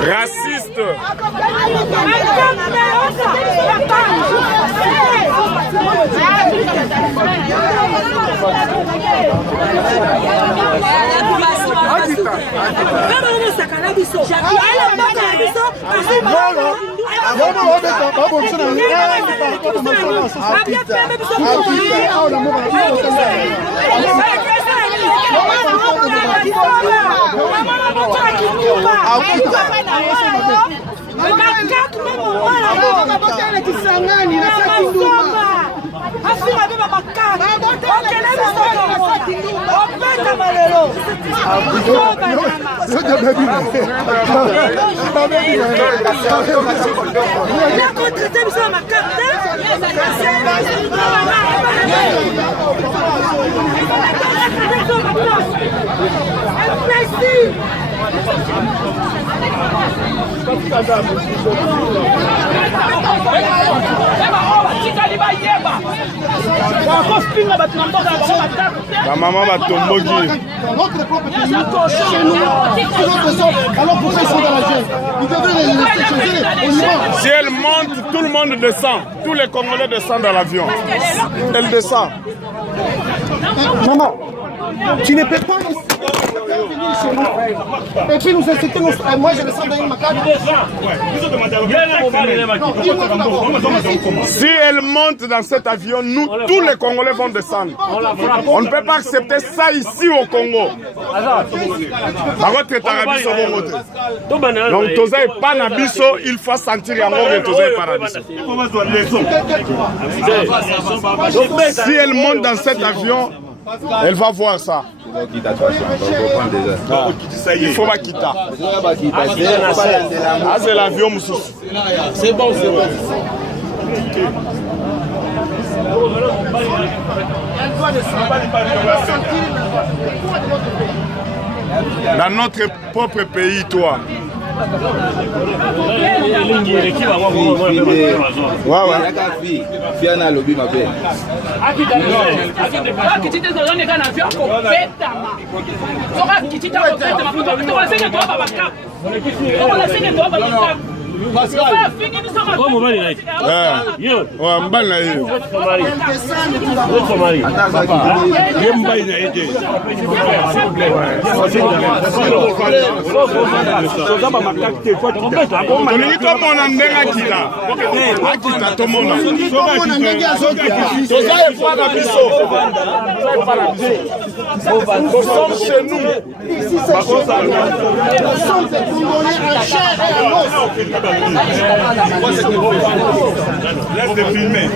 Raciste. La maman va tomber. Notre propre pays, chez nous, alors pourquoi ils sont dans la gêne? Ils devraient les laisser chez eux, on y va. Si elle monte, tout le monde descend. Tous les Congolais descendent dans l'avion. Elle descend. Maman, tu ne peux pas venir chez nous. Et puis nous inciter, moi je descends dans une macabre. Si elle monte dans cet avion, nous, tous les Congolais vont descendre. On ne peut pas accepter ça ici au Congo. Donc, Toza et Panabiso, il faut sentir que Toza et Panabiso. Si elle monte dans cet avion, elle va voir ça. Il faut pas quitter. C'est l'avion. C'est bon, c'est bon. Dans notre propre pays, toi. Nous sommes chez nous. Ici, c'est chez nous. Nous sommes des Congolais en chair et en os. Laisse de filmer.